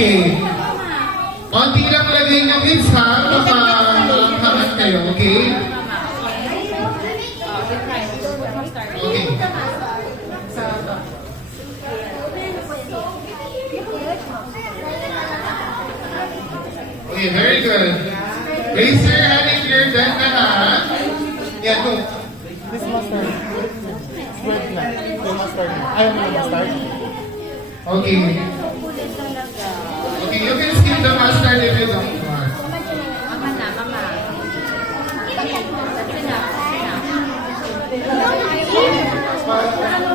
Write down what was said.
Okay. Konti lang lagay ng hits ha. Makahangat kayo, okay? Okay. Okay, very good. Raise your hand if you're done na ha. Yeah, go. This mustard. Spread na. Ito mustard. Ayaw mo na mustard? Okay. Okay, you can skip the mustard if you don't want. Mama na, mama. That's enough. That's enough.